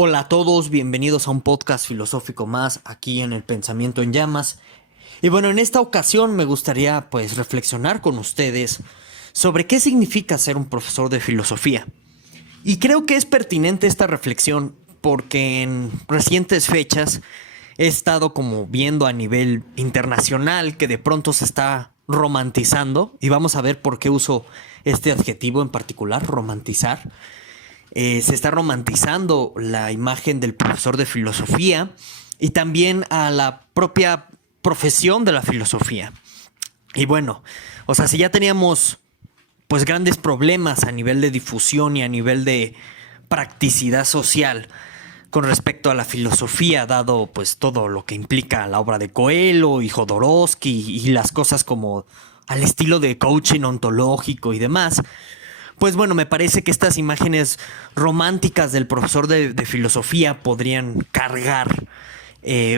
Hola a todos, bienvenidos a un podcast filosófico más aquí en El Pensamiento en Llamas. Y bueno, en esta ocasión me gustaría reflexionar con ustedes sobre qué significa ser un profesor de filosofía. Y creo que es pertinente esta reflexión porque en recientes fechas he estado como viendo a nivel internacional que de pronto se está romantizando, y vamos a ver por qué uso este adjetivo en particular, romantizar. Se está romantizando la imagen del profesor de filosofía y también a la propia profesión de la filosofía. Y bueno, o sea, si ya teníamos pues grandes problemas a nivel de difusión y a nivel de practicidad social con respecto a la filosofía, dado pues todo lo que implica la obra de Coelho y Jodorowsky y las cosas como al estilo de coaching ontológico y demás. Pues bueno, me parece que estas imágenes románticas del profesor de filosofía podrían cargar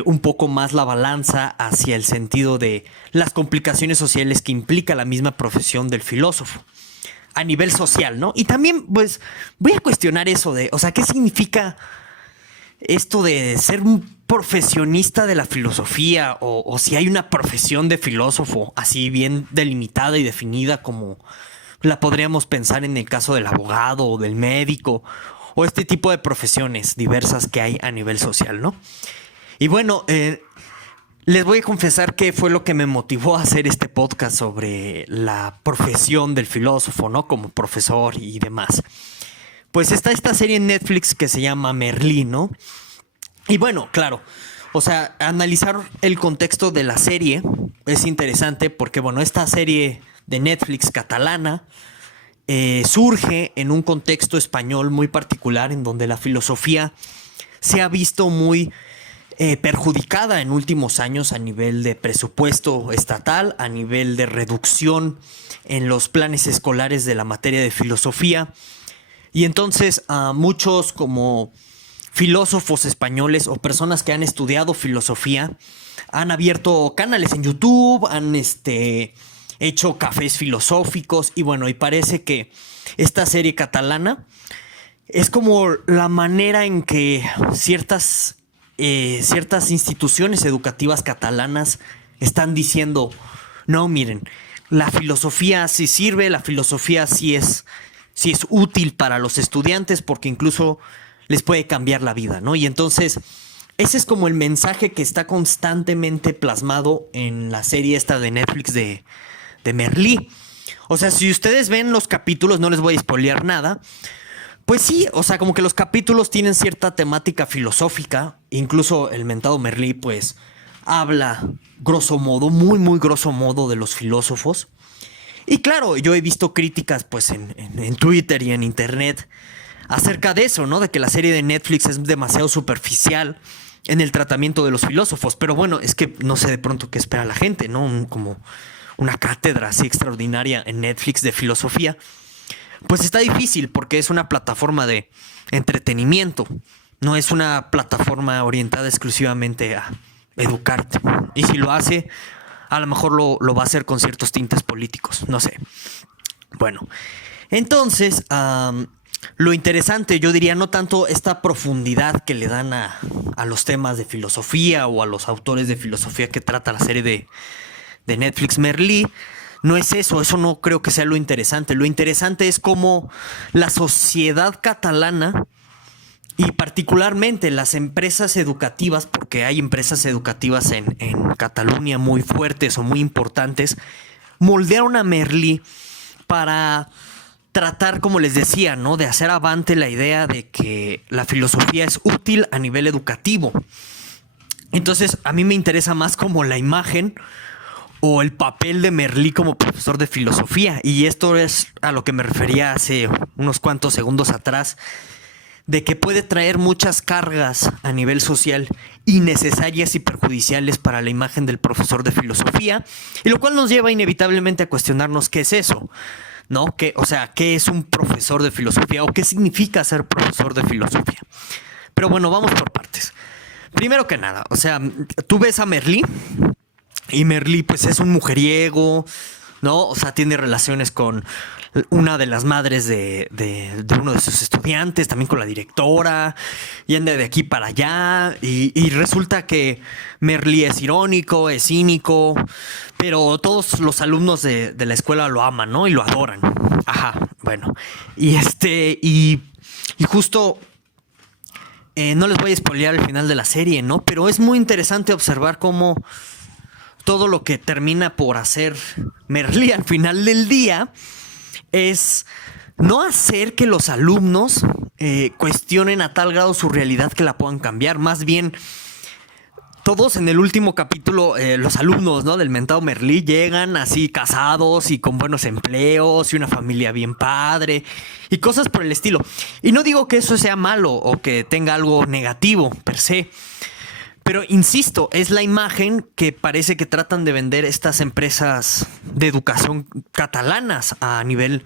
un poco más la balanza hacia el sentido de las complicaciones sociales que implica la misma profesión del filósofo a nivel social, ¿no? Y también, pues, voy a cuestionar eso de, o sea, ¿qué significa esto de ser un profesionista de la filosofía o si hay una profesión de filósofo así bien delimitada y definida como la podríamos pensar en el caso del abogado o del médico o este tipo de profesiones diversas que hay a nivel social, ¿no? Y bueno, les voy a confesar qué fue lo que me motivó a hacer este podcast sobre la profesión del filósofo, ¿no? Como profesor y demás. Pues está esta serie en Netflix que se llama Merlí, ¿no? Y bueno, claro, o sea, analizar el contexto de la serie es interesante porque, bueno, esta serie de Netflix catalana surge en un contexto español muy particular en donde la filosofía se ha visto muy perjudicada en últimos años a nivel de presupuesto estatal, a nivel de reducción en los planes escolares de la materia de filosofía. Y entonces a muchos como filósofos españoles o personas que han estudiado filosofía han abierto canales en YouTube, han hecho cafés filosóficos y bueno, y parece que esta serie catalana es como la manera en que ciertas instituciones educativas catalanas están diciendo, no, miren, la filosofía sí sirve, la filosofía sí es útil para los estudiantes porque incluso les puede cambiar la vida, ¿no? Y entonces ese es como el mensaje que está constantemente plasmado en la serie esta de Netflix de Merlí. O sea, si ustedes ven los capítulos, no les voy a spoilear nada. Pues sí, o sea, como que los capítulos tienen cierta temática filosófica. Incluso el mentado Merlí, pues, habla grosso modo, muy grosso modo de los filósofos. Y claro, yo he visto críticas, pues, en Twitter y en internet acerca de eso, ¿no? De que la serie de Netflix es demasiado superficial en el tratamiento de los filósofos. Pero bueno, es que no sé de pronto qué espera la gente, ¿no? Como una cátedra así extraordinaria en Netflix de filosofía. Pues está difícil porque es una plataforma de entretenimiento. No es una plataforma orientada exclusivamente a educarte. Y si lo hace, a lo mejor lo va a hacer con ciertos tintes políticos. No sé. Bueno, entonces, lo interesante, yo diría, no tanto esta profundidad que le dan a los temas de filosofía o a los autores de filosofía que trata la serie de Netflix Merlí. No es eso no creo que sea lo interesante. Lo interesante es cómo la sociedad catalana y particularmente las empresas educativas, porque hay empresas educativas en Cataluña muy fuertes o muy importantes, moldearon a Merlí para tratar, como les decía, ¿no? De hacer avante la idea de que la filosofía es útil a nivel educativo. Entonces, a mí me interesa más como la imagen o el papel de Merlí como profesor de filosofía. Y esto es a lo que me refería hace unos cuantos segundos atrás, de que puede traer muchas cargas a nivel social innecesarias y perjudiciales para la imagen del profesor de filosofía, y lo cual nos lleva inevitablemente a cuestionarnos qué es eso, ¿no? O sea, ¿qué es un profesor de filosofía o qué significa ser profesor de filosofía? Pero bueno, vamos por partes. Primero que nada, o sea, tú ves a Merlí y Merlí pues es un mujeriego, ¿no? O sea, tiene relaciones con una de las madres de uno de sus estudiantes, también con la directora, y anda de aquí para allá, y resulta que Merlí es irónico, es cínico, pero todos los alumnos de la escuela lo aman, ¿no? Y lo adoran. Ajá, bueno. Y justo... no les voy a spoilear el final de la serie, ¿no? Pero es muy interesante observar cómo todo lo que termina por hacer Merlí al final del día es no hacer que los alumnos cuestionen a tal grado su realidad que la puedan cambiar. Más bien, todos en el último capítulo, los alumnos, ¿no?, del mentado Merlí llegan así casados y con buenos empleos y una familia bien padre y cosas por el estilo. Y no digo que eso sea malo o que tenga algo negativo per se, pero insisto, es la imagen que parece que tratan de vender estas empresas de educación catalanas a nivel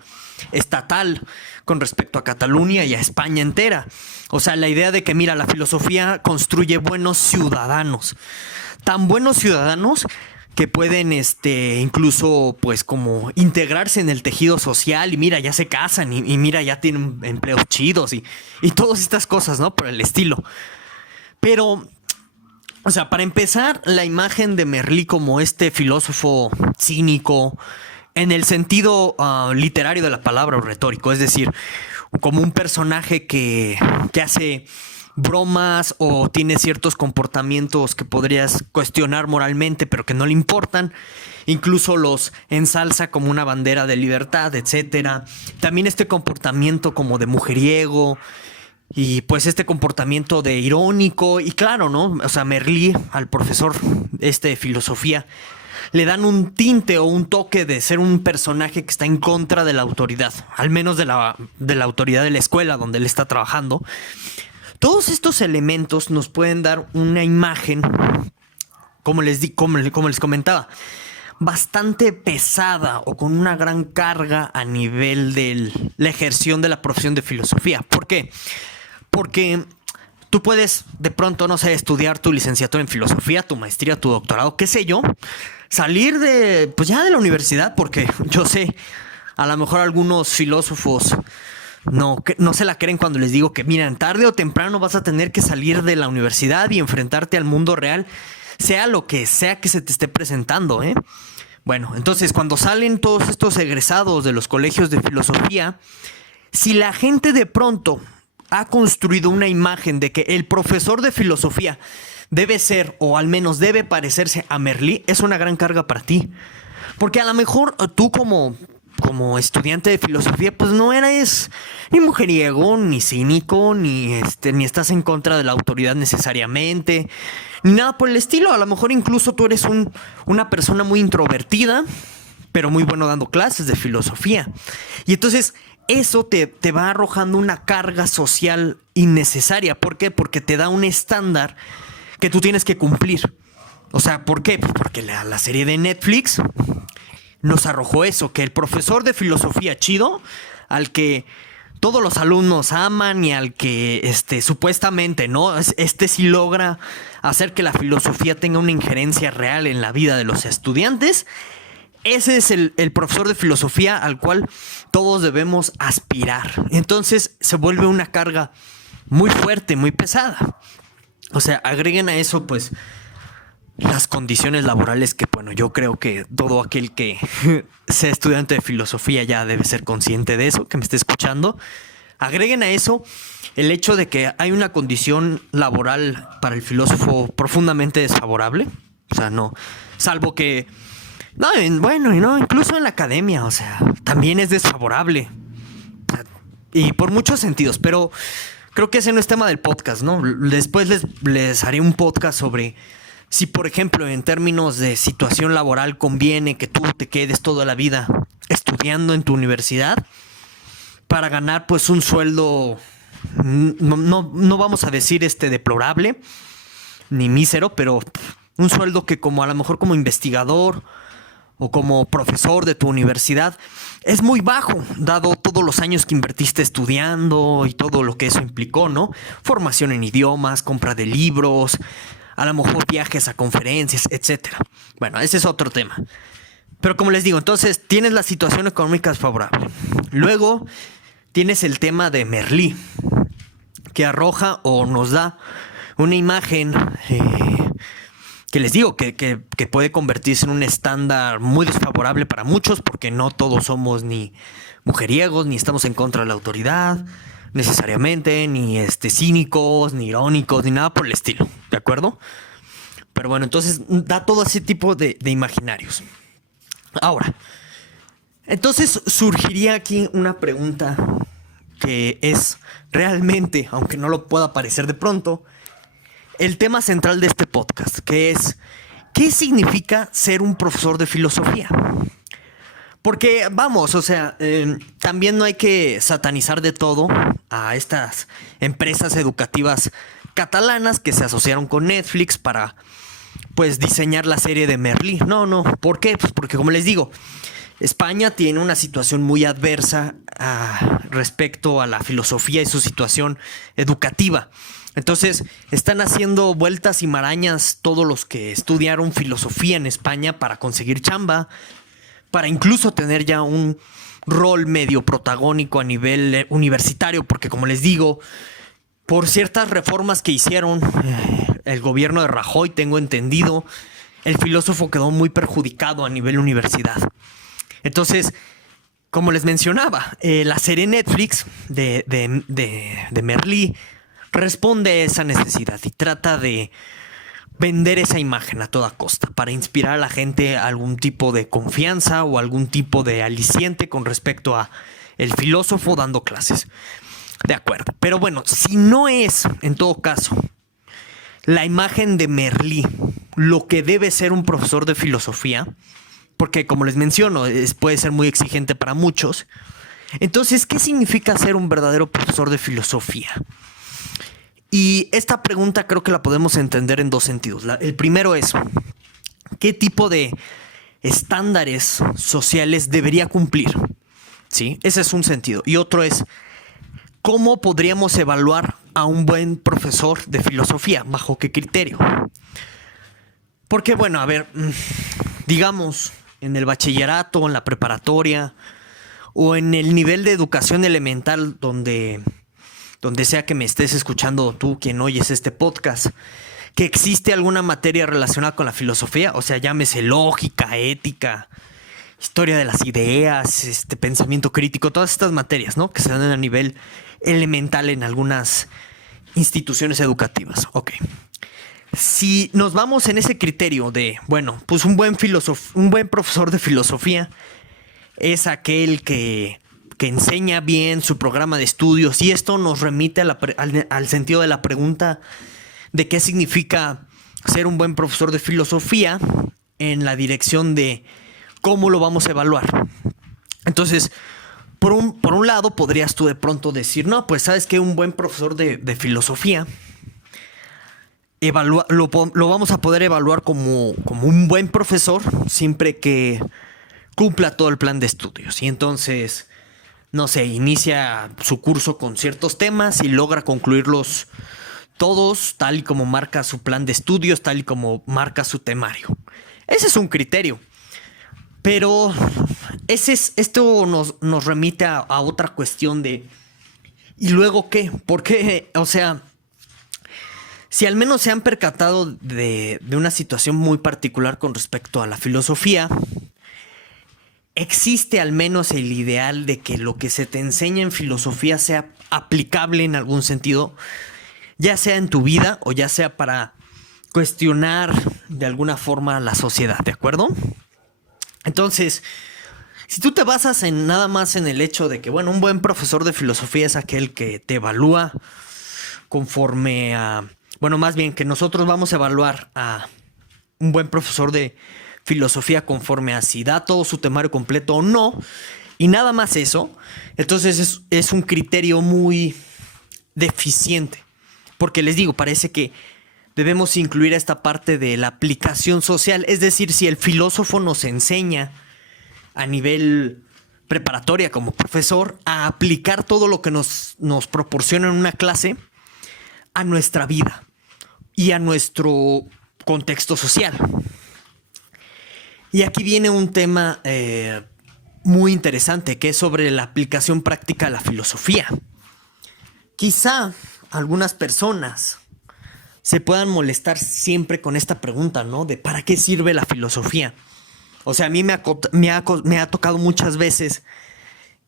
estatal con respecto a Cataluña y a España entera. O sea, la idea de que, mira, la filosofía construye buenos ciudadanos, tan buenos ciudadanos que pueden incluso pues como integrarse en el tejido social, y mira, ya se casan y mira, ya tienen empleos chidos y todas estas cosas, ¿no? Por el estilo. Pero, o sea, para empezar, la imagen de Merlí como este filósofo cínico en el sentido literario de la palabra o retórico, es decir, como un personaje que hace bromas o tiene ciertos comportamientos que podrías cuestionar moralmente, pero que no le importan. Incluso los ensalza como una bandera de libertad, etcétera. También este comportamiento como de mujeriego y pues este comportamiento de irónico. Y claro, ¿no? O sea, Merlí, al profesor de filosofía, le dan un tinte o un toque de ser un personaje que está en contra de la autoridad, al menos de la autoridad de la escuela donde él está trabajando. Todos estos elementos nos pueden dar una imagen, como les comentaba, bastante pesada o con una gran carga a nivel de la ejerción de la profesión de filosofía. ¿Por qué? Porque tú puedes de pronto, no sé, estudiar tu licenciatura en filosofía, tu maestría, tu doctorado, qué sé yo, salir de la universidad, porque yo sé, a lo mejor algunos filósofos no se la creen cuando les digo que, miren, tarde o temprano vas a tener que salir de la universidad y enfrentarte al mundo real, sea lo que sea que se te esté presentando, ¿eh? Bueno, entonces cuando salen todos estos egresados de los colegios de filosofía, si la gente de pronto ha construido una imagen de que el profesor de filosofía debe ser, o al menos debe parecerse a Merlí, es una gran carga para ti. Porque a lo mejor tú como estudiante de filosofía, pues no eres ni mujeriego, ni cínico, ni estás en contra de la autoridad necesariamente, ni nada por el estilo. A lo mejor incluso tú eres una persona muy introvertida, pero muy bueno dando clases de filosofía. Y entonces eso te va arrojando una carga social innecesaria. ¿Por qué? Porque te da un estándar que tú tienes que cumplir. O sea, ¿por qué? Pues porque la serie de Netflix nos arrojó eso, que el profesor de filosofía chido, al que todos los alumnos aman y al que supuestamente, ¿no?, sí logra hacer que la filosofía tenga una injerencia real en la vida de los estudiantes. Ese es el profesor de filosofía al cual todos debemos aspirar. Entonces se vuelve una carga muy fuerte, muy pesada. O sea, agreguen a eso pues las condiciones laborales que, bueno, yo creo que todo aquel que sea estudiante de filosofía ya debe ser consciente de eso, que me esté escuchando. Agreguen a eso el hecho de que hay una condición laboral para el filósofo profundamente desfavorable. O sea, no, salvo que... No, bueno, y no, incluso en la academia, o sea, también es desfavorable. Y por muchos sentidos, pero creo que ese no es tema del podcast, ¿no? Después les haré un podcast sobre si, por ejemplo, en términos de situación laboral conviene que tú te quedes toda la vida estudiando en tu universidad para ganar pues un sueldo, no vamos a decir deplorable ni mísero, pero un sueldo que como a lo mejor como investigador o como profesor de tu universidad es muy bajo, dado todos los años que invertiste estudiando y todo lo que eso implicó, ¿no? Formación en idiomas, compra de libros, a lo mejor viajes a conferencias, etcétera. Bueno, ese es otro tema. Pero como les digo, entonces tienes la situación económica desfavorable. Luego tienes el tema de Merlí, que arroja o nos da una imagen que les digo que puede convertirse en un estándar muy desfavorable para muchos, porque no todos somos ni mujeriegos, ni estamos en contra de la autoridad necesariamente, ni cínicos, ni irónicos, ni nada por el estilo, ¿de acuerdo? Pero bueno, entonces da todo ese tipo de imaginarios. Ahora, entonces surgiría aquí una pregunta que es realmente, aunque no lo pueda parecer de pronto, el tema central de este podcast, que es ¿qué significa ser un profesor de filosofía? Porque vamos, o sea, también no hay que satanizar de todo a estas empresas educativas catalanas que se asociaron con Netflix para pues diseñar la serie de Merlí. No, ¿por qué? Pues porque como les digo, España tiene una situación muy adversa respecto a la filosofía y su situación educativa. Entonces, están haciendo vueltas y marañas todos los que estudiaron filosofía en España para conseguir chamba, para incluso tener ya un rol medio protagónico a nivel universitario, porque como les digo, por ciertas reformas que hicieron el gobierno de Rajoy, tengo entendido, el filósofo quedó muy perjudicado a nivel universidad. Entonces, como les mencionaba, la serie Netflix de Merlí responde a esa necesidad y trata de vender esa imagen a toda costa para inspirar a la gente a algún tipo de confianza o algún tipo de aliciente con respecto a el filósofo dando clases. De acuerdo. Pero bueno, si no es, en todo caso, la imagen de Merlí lo que debe ser un profesor de filosofía, porque como les menciono, puede ser muy exigente para muchos. Entonces, ¿qué significa ser un verdadero profesor de filosofía? Y esta pregunta creo que la podemos entender en dos sentidos. El primero es, ¿qué tipo de estándares sociales debería cumplir? ¿Sí? Ese es un sentido. Y otro es, ¿cómo podríamos evaluar a un buen profesor de filosofía? ¿Bajo qué criterio? Porque, bueno, a ver, digamos, en el bachillerato, en la preparatoria o en el nivel de educación elemental donde sea que me estés escuchando tú, quien oyes este podcast, que existe alguna materia relacionada con la filosofía, o sea, llámese lógica, ética, historia de las ideas, pensamiento crítico, todas estas materias, ¿no? Que se dan a nivel elemental en algunas instituciones educativas. Ok. Si nos vamos en ese criterio de, bueno, pues un buen profesor de filosofía es aquel que enseña bien su programa de estudios, y esto nos remite al sentido de la pregunta de qué significa ser un buen profesor de filosofía en la dirección de cómo lo vamos a evaluar. Entonces, por un lado podrías tú de pronto decir, no, pues sabes que un buen profesor de filosofía lo vamos a poder evaluar como un buen profesor siempre que cumpla todo el plan de estudios. Y entonces, no sé, inicia su curso con ciertos temas y logra concluirlos todos tal y como marca su plan de estudios, tal y como marca su temario. Ese es un criterio. Pero esto nos remite a otra cuestión de ¿y luego qué? ¿Por qué? O sea, si al menos se han percatado de una situación muy particular con respecto a la filosofía, existe al menos el ideal de que lo que se te enseña en filosofía sea aplicable en algún sentido, ya sea en tu vida o ya sea para cuestionar de alguna forma la sociedad, ¿de acuerdo? Entonces, si tú te basas en nada más en el hecho de que, bueno, un buen profesor de filosofía es aquel que te evalúa conforme a, bueno, más bien que nosotros vamos a evaluar a un buen profesor de filosofía conforme a si da todo su temario completo o no, y nada más eso, entonces es un criterio muy deficiente, porque les digo, parece que debemos incluir esta parte de la aplicación social, es decir, si el filósofo nos enseña a nivel preparatoria como profesor a aplicar todo lo que nos proporciona en una clase a nuestra vida y a nuestro contexto social. Y aquí viene un tema muy interesante, que es sobre la aplicación práctica de la filosofía. Quizá algunas personas se puedan molestar siempre con esta pregunta, ¿no? De ¿para qué sirve la filosofía? O sea, a mí me ha tocado muchas veces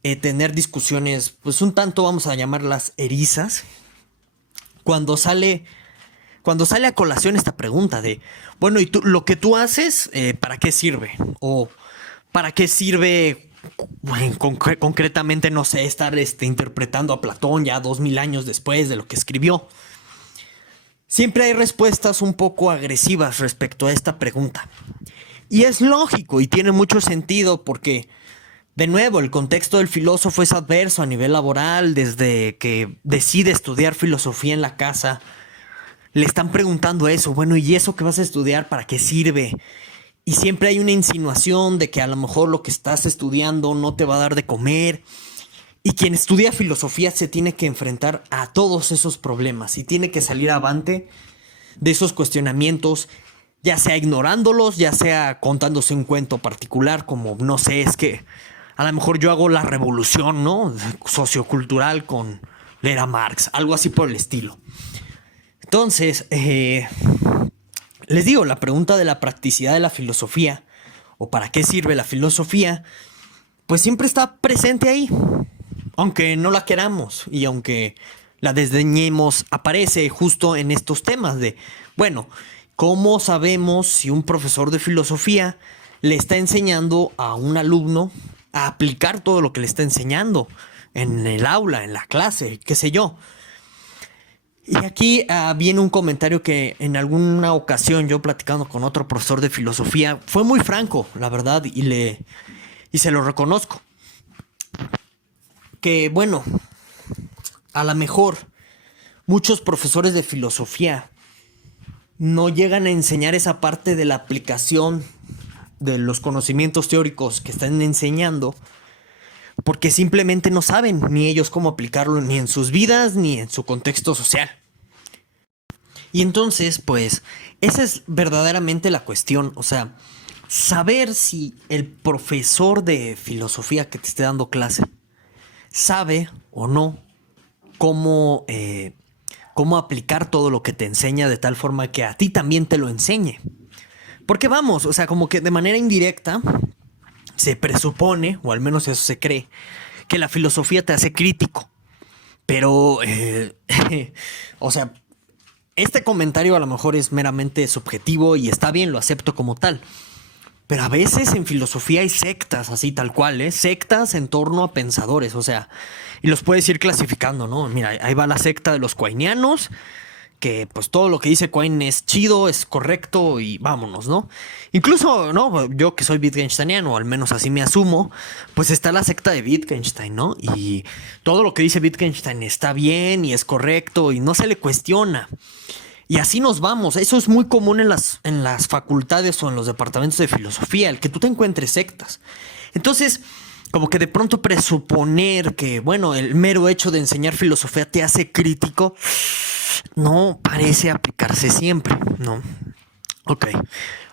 tener discusiones, pues un tanto vamos a llamarlas erizas, cuando sale a colación esta pregunta de, bueno, ¿y tú, lo que tú haces, para qué sirve? O ¿para qué sirve, bueno, concretamente, no sé, estar interpretando a Platón ya 2000 años después de lo que escribió? Siempre hay respuestas un poco agresivas respecto a esta pregunta. Y es lógico y tiene mucho sentido porque, de nuevo, el contexto del filósofo es adverso a nivel laboral. Desde que decide estudiar filosofía en la casa, le están preguntando eso. Bueno, ¿y eso que vas a estudiar para qué sirve? Y siempre hay una insinuación de que a lo mejor lo que estás estudiando no te va a dar de comer. Y quien estudia filosofía se tiene que enfrentar a todos esos problemas y tiene que salir avante de esos cuestionamientos, ya sea ignorándolos, ya sea contándose un cuento particular, como, no sé, es que a lo mejor yo hago la revolución, ¿no?, sociocultural con leer a Marx, algo así por el estilo. Entonces, les digo, la pregunta de la practicidad de la filosofía, o para qué sirve la filosofía, pues siempre está presente ahí, aunque no la queramos y aunque la desdeñemos, aparece justo en estos temas de, bueno, ¿cómo sabemos si un profesor de filosofía le está enseñando a un alumno a aplicar todo lo que le está enseñando en el aula, en la clase, qué sé yo? Y aquí viene un comentario que en alguna ocasión yo, platicando con otro profesor de filosofía, fue muy franco, la verdad, y se lo reconozco. Que bueno, a lo mejor muchos profesores de filosofía no llegan a enseñar esa parte de la aplicación de los conocimientos teóricos que están enseñando, porque simplemente no saben ni ellos cómo aplicarlo ni en sus vidas ni en su contexto social. Y entonces, pues, esa es verdaderamente la cuestión. O sea, saber si el profesor de filosofía que te esté dando clase sabe o no cómo aplicar todo lo que te enseña de tal forma que a ti también te lo enseñe. Porque vamos, o sea, como que de manera indirecta se presupone, o al menos eso se cree, que la filosofía te hace crítico. Pero, o sea, este comentario a lo mejor es meramente subjetivo y está bien, lo acepto como tal. Pero a veces en filosofía hay sectas, así tal cual, ¿eh? Sectas en torno a pensadores, o sea, y los puedes ir clasificando, ¿no? Mira, ahí va la secta de los quainianos, que pues todo lo que dice Quine es chido, es correcto y vámonos, ¿no? Incluso, ¿no?, yo que soy wittgensteiniano, al menos así me asumo, pues está la secta de Wittgenstein, ¿no? Y todo lo que dice Wittgenstein está bien y es correcto y no se le cuestiona. Y así nos vamos. Eso es muy común en las facultades o en los departamentos de filosofía, el que tú te encuentres sectas. Entonces, como que de pronto presuponer que, bueno, el mero hecho de enseñar filosofía te hace crítico, no parece aplicarse siempre, ¿no? Ok.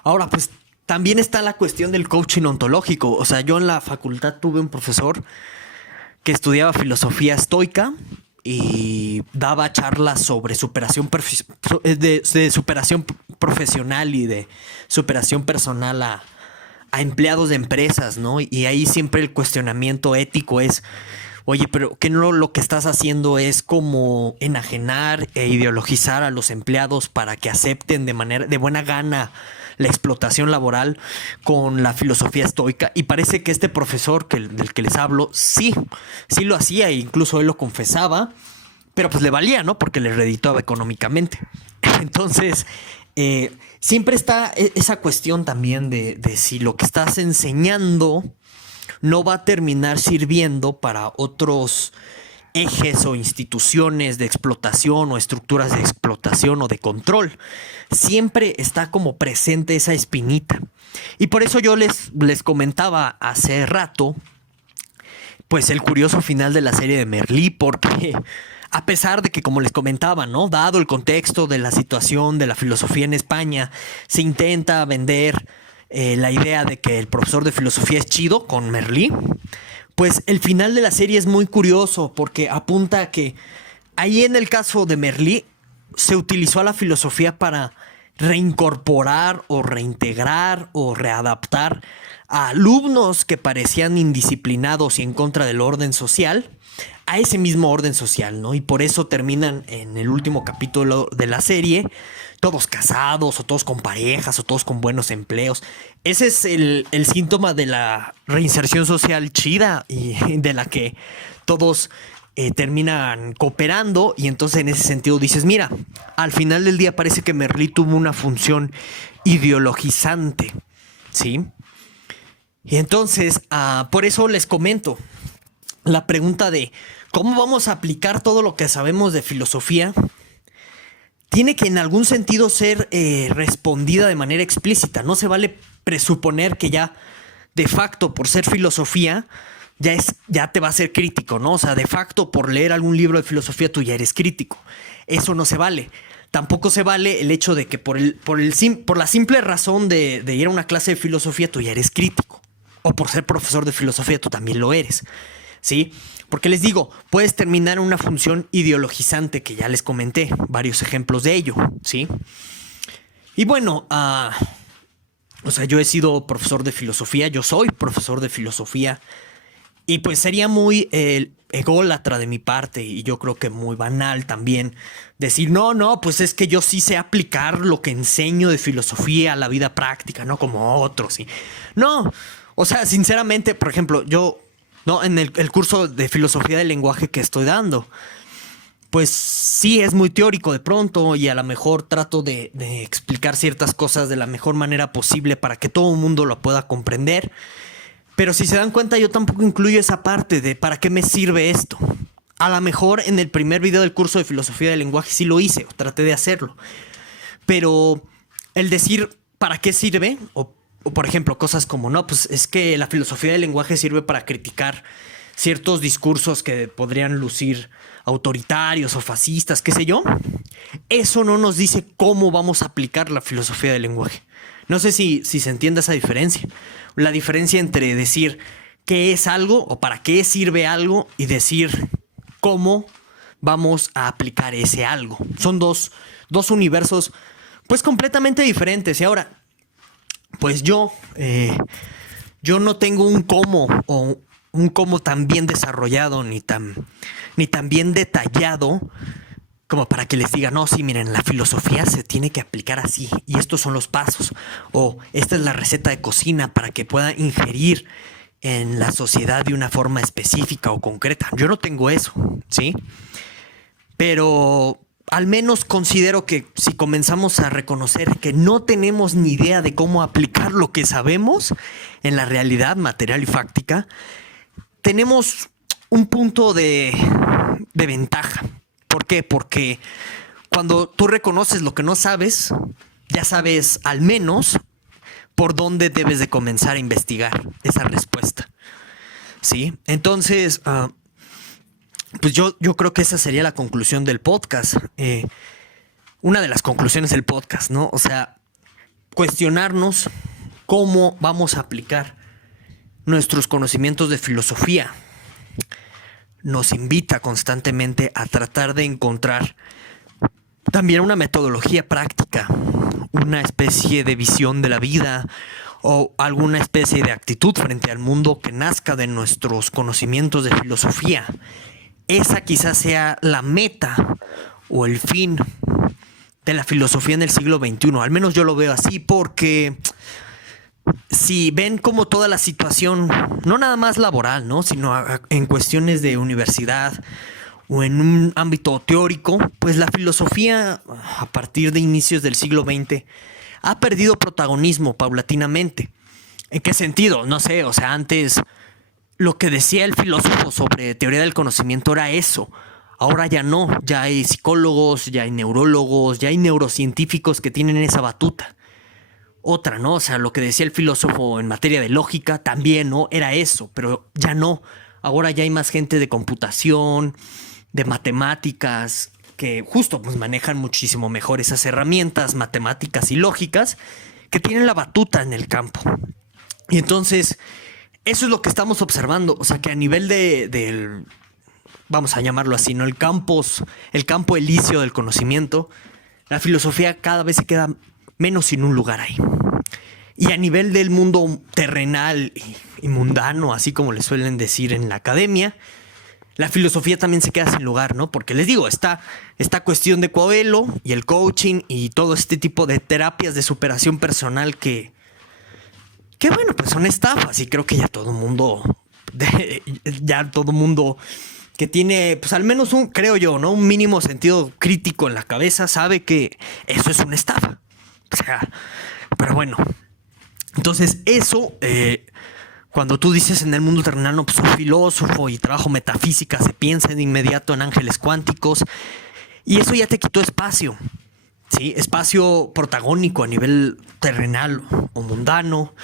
Ahora, pues también está la cuestión del coaching ontológico. O sea, yo en la facultad tuve un profesor que estudiaba filosofía estoica y daba charlas sobre superación de superación profesional y de superación personal a empleados de empresas, ¿no? Y ahí siempre el cuestionamiento ético es, oye, pero que no lo que estás haciendo es como enajenar e ideologizar a los empleados para que acepten de buena gana la explotación laboral con la filosofía estoica. Y parece que este profesor del que les hablo, sí lo hacía e incluso él lo confesaba, pero pues le valía, ¿no? Porque le redituaba económicamente. Entonces, siempre está esa cuestión también de si lo que estás enseñando no va a terminar sirviendo para otros ejes o instituciones de explotación o estructuras de explotación o de control. Siempre está como presente esa espinita. Y por eso yo les comentaba hace rato, pues el curioso final de la serie de Merlí, porque a pesar de que, como les comentaba, ¿no?, dado el contexto de la situación de la filosofía en España, se intenta vender la idea de que el profesor de filosofía es chido con Merlí, pues el final de la serie es muy curioso porque apunta a que ahí en el caso de Merlí se utilizó a la filosofía para reincorporar o reintegrar o readaptar a alumnos que parecían indisciplinados y en contra del orden social a ese mismo orden social, ¿no? Y por eso terminan en el último capítulo de la serie todos casados o todos con parejas o todos con buenos empleos. Ese es el síntoma de la reinserción social chida y de la que todos terminan cooperando, y entonces en ese sentido dices, mira, al final del día parece que Merlí tuvo una función ideologizante, ¿sí? Y entonces, por eso les comento la pregunta de cómo vamos a aplicar todo lo que sabemos de filosofía. Tiene que en algún sentido ser respondida de manera explícita. No se vale presuponer que ya de facto por ser filosofía ya te va a ser crítico, ¿no? O sea, de facto por leer algún libro de filosofía tú ya eres crítico. Eso no se vale. Tampoco se vale el hecho de que por la simple razón de ir a una clase de filosofía tú ya eres crítico. O por ser profesor de filosofía tú también lo eres, ¿sí? Porque les digo, puedes terminar en una función ideologizante que ya les comenté, varios ejemplos de ello, ¿sí? Y bueno, o sea, yo he sido profesor de filosofía, yo soy profesor de filosofía, y pues sería muy ególatra de mi parte, y yo creo que muy banal también, decir, no, pues es que yo sí sé aplicar lo que enseño de filosofía a la vida práctica, no como otros, ¿sí? No, o sea, sinceramente, por ejemplo, yo... No, en el curso de filosofía del lenguaje que estoy dando, pues sí es muy teórico de pronto y a lo mejor trato de explicar ciertas cosas de la mejor manera posible para que todo el mundo lo pueda comprender. Pero si se dan cuenta, yo tampoco incluyo esa parte de ¿para qué me sirve esto? A lo mejor en el primer video del curso de filosofía del lenguaje sí lo hice, o traté de hacerlo. Pero el decir ¿para qué sirve? O por ejemplo, cosas como, no, pues es que la filosofía del lenguaje sirve para criticar ciertos discursos que podrían lucir autoritarios o fascistas, qué sé yo. Eso no nos dice cómo vamos a aplicar la filosofía del lenguaje. No sé si se entiende esa diferencia. La diferencia entre decir qué es algo o para qué sirve algo y decir cómo vamos a aplicar ese algo. Son dos universos pues completamente diferentes. Y ahora... pues yo no tengo un cómo o un cómo tan bien desarrollado ni tan bien detallado como para que les diga, no, sí, miren, la filosofía se tiene que aplicar así y estos son los pasos o esta es la receta de cocina para que pueda ingerir en la sociedad de una forma específica o concreta. Yo no tengo eso, ¿sí? Pero... al menos considero que si comenzamos a reconocer que no tenemos ni idea de cómo aplicar lo que sabemos en la realidad material y fáctica, tenemos un punto de ventaja. ¿Por qué? Porque cuando tú reconoces lo que no sabes, ya sabes al menos por dónde debes de comenzar a investigar esa respuesta, ¿sí? Entonces... pues yo creo que esa sería la conclusión del podcast. Una de las conclusiones del podcast, ¿no? O sea, cuestionarnos cómo vamos a aplicar nuestros conocimientos de filosofía. Nos invita constantemente a tratar de encontrar también una metodología práctica, una especie de visión de la vida o alguna especie de actitud frente al mundo que nazca de nuestros conocimientos de filosofía. Esa quizás sea la meta o el fin de la filosofía en el siglo XXI. Al menos yo lo veo así porque si ven como toda la situación, no nada más laboral, ¿no? Sino en cuestiones de universidad o en un ámbito teórico, pues la filosofía a partir de inicios del siglo XX ha perdido protagonismo paulatinamente. ¿En qué sentido? No sé, o sea, antes... lo que decía el filósofo sobre teoría del conocimiento era eso. Ahora ya no, ya hay psicólogos, ya hay neurólogos, ya hay neurocientíficos que tienen esa batuta. Otra, ¿no? O sea, lo que decía el filósofo en materia de lógica también, ¿no? Era eso, pero ya no. Ahora ya hay más gente de computación, de matemáticas, que justo pues manejan muchísimo mejor esas herramientas matemáticas y lógicas que tienen la batuta en el campo. Y entonces, eso es lo que estamos observando. O sea, que a nivel del, vamos a llamarlo así, ¿no? El campo elicio del conocimiento, la filosofía cada vez se queda menos sin un lugar ahí. Y a nivel del mundo terrenal y mundano, así como le suelen decir en la academia, la filosofía también se queda sin lugar, ¿no? Porque les digo, esta cuestión de Coelho y el coaching y todo este tipo de terapias de superación personal que bueno, pues son estafas. Y creo que ya todo mundo que tiene, pues al menos creo yo, ¿no? Un mínimo sentido crítico en la cabeza sabe que eso es una estafa. O sea, pero bueno. Entonces eso, cuando tú dices en el mundo terrenal, no, pues soy filósofo y trabajo metafísica, se piensa de inmediato en ángeles cuánticos. Y eso ya te quitó espacio, ¿sí? Espacio protagónico a nivel terrenal o mundano.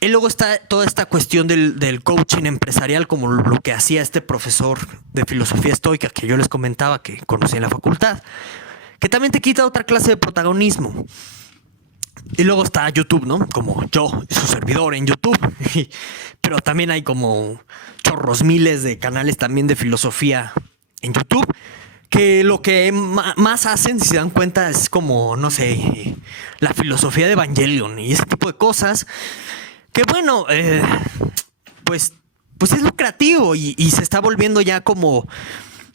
Y luego está toda esta cuestión del coaching empresarial, como lo que hacía este profesor de filosofía estoica que yo les comentaba que conocí en la facultad, que también te quita otra clase de protagonismo. Y luego está YouTube, ¿no? Como yo, su servidor en YouTube. Pero también hay como chorros miles de canales también de filosofía en YouTube, que lo que más hacen, si se dan cuenta, es como, no sé, la filosofía de Evangelion y ese tipo de cosas. Que bueno, pues es lucrativo y se está volviendo ya como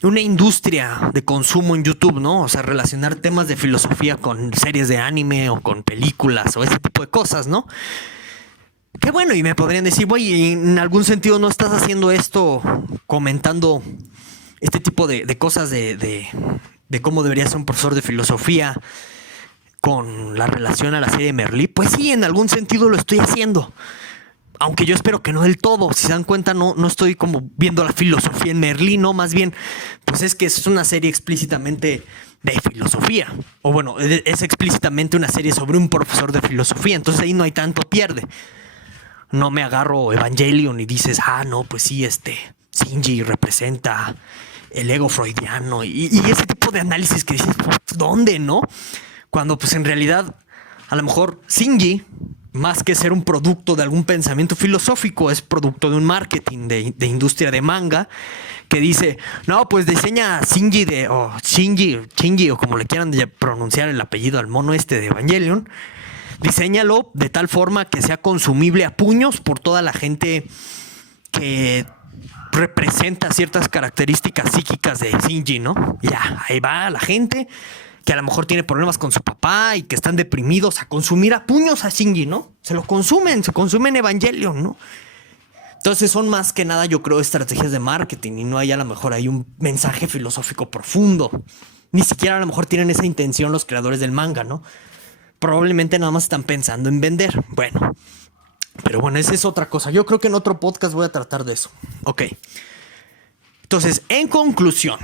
una industria de consumo en YouTube, ¿no? O sea, relacionar temas de filosofía con series de anime o con películas o ese tipo de cosas, ¿no? Qué bueno, y me podrían decir, oye, en algún sentido no estás haciendo esto comentando este tipo de cosas de cómo debería ser un profesor de filosofía con la relación a la serie de Merlí. Pues sí, en algún sentido lo estoy haciendo. Aunque yo espero que no del todo. Si se dan cuenta, no estoy como viendo la filosofía en Merlí, no, más bien, pues es que es una serie explícitamente de filosofía. O bueno, es explícitamente una serie sobre un profesor de filosofía. Entonces ahí no hay tanto pierde. No me agarro Evangelion y dices, no, pues sí, Shinji representa el ego freudiano y ese tipo de análisis que dices, pues, ¿dónde, no? Cuando pues en realidad a lo mejor Shinji, más que ser un producto de algún pensamiento filosófico, es producto de un marketing de industria de manga que dice, no, pues diseña Shinji o como le quieran pronunciar el apellido al mono de Evangelion, diséñalo de tal forma que sea consumible a puños por toda la gente que representa ciertas características psíquicas de Shinji, ¿no? Y ya, ahí va la gente que a lo mejor tiene problemas con su papá y que están deprimidos a consumir a puños a Shinji, ¿no? Se consumen Evangelion, ¿no? Entonces son más que nada, yo creo, estrategias de marketing y no hay a lo mejor hay un mensaje filosófico profundo. Ni siquiera a lo mejor tienen esa intención los creadores del manga, ¿no? Probablemente nada más están pensando en vender. Bueno, pero bueno, esa es otra cosa. Yo creo que en otro podcast voy a tratar de eso. Ok. Entonces, en conclusión,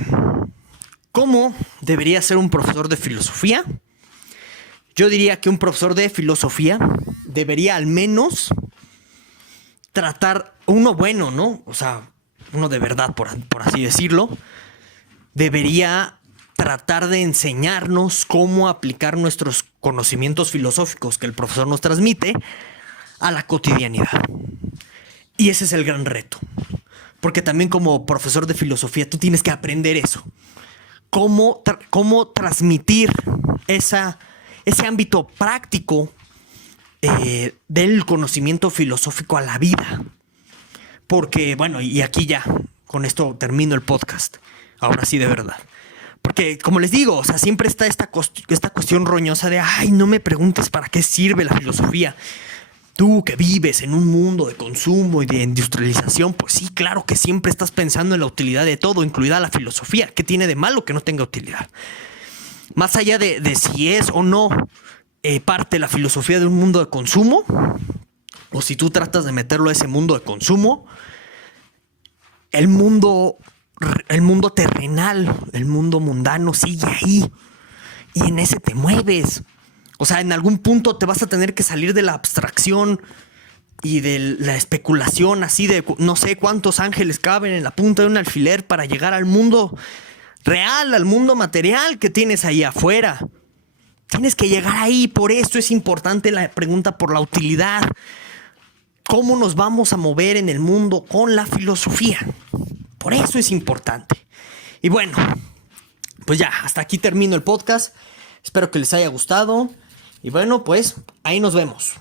¿cómo debería ser un profesor de filosofía? Yo diría que un profesor de filosofía debería al menos tratar, uno bueno, ¿no? O sea, uno de verdad, por así decirlo, debería tratar de enseñarnos cómo aplicar nuestros conocimientos filosóficos que el profesor nos transmite a la cotidianidad. Y ese es el gran reto. Porque también como profesor de filosofía tú tienes que aprender eso. Cómo transmitir ese ámbito práctico del conocimiento filosófico a la vida. Porque, bueno, y aquí ya, con esto termino el podcast. Ahora sí, de verdad. Porque, como les digo, o sea, siempre está esta cuestión roñosa de, no me preguntes para qué sirve la filosofía. Tú que vives en un mundo de consumo y de industrialización, pues sí, claro que siempre estás pensando en la utilidad de todo, incluida la filosofía. ¿Qué tiene de malo que no tenga utilidad? Más allá de si es o no parte de la filosofía de un mundo de consumo, o si tú tratas de meterlo a ese mundo de consumo, el mundo terrenal, el mundo mundano sigue ahí y en ese te mueves. O sea, en algún punto te vas a tener que salir de la abstracción y de la especulación así de no sé cuántos ángeles caben en la punta de un alfiler para llegar al mundo real, al mundo material que tienes ahí afuera. Tienes que llegar ahí, por esto es importante la pregunta por la utilidad. ¿Cómo nos vamos a mover en el mundo con la filosofía? Por eso es importante. Y bueno, pues ya, hasta aquí termino el podcast. Espero que les haya gustado. Y bueno, pues ahí nos vemos.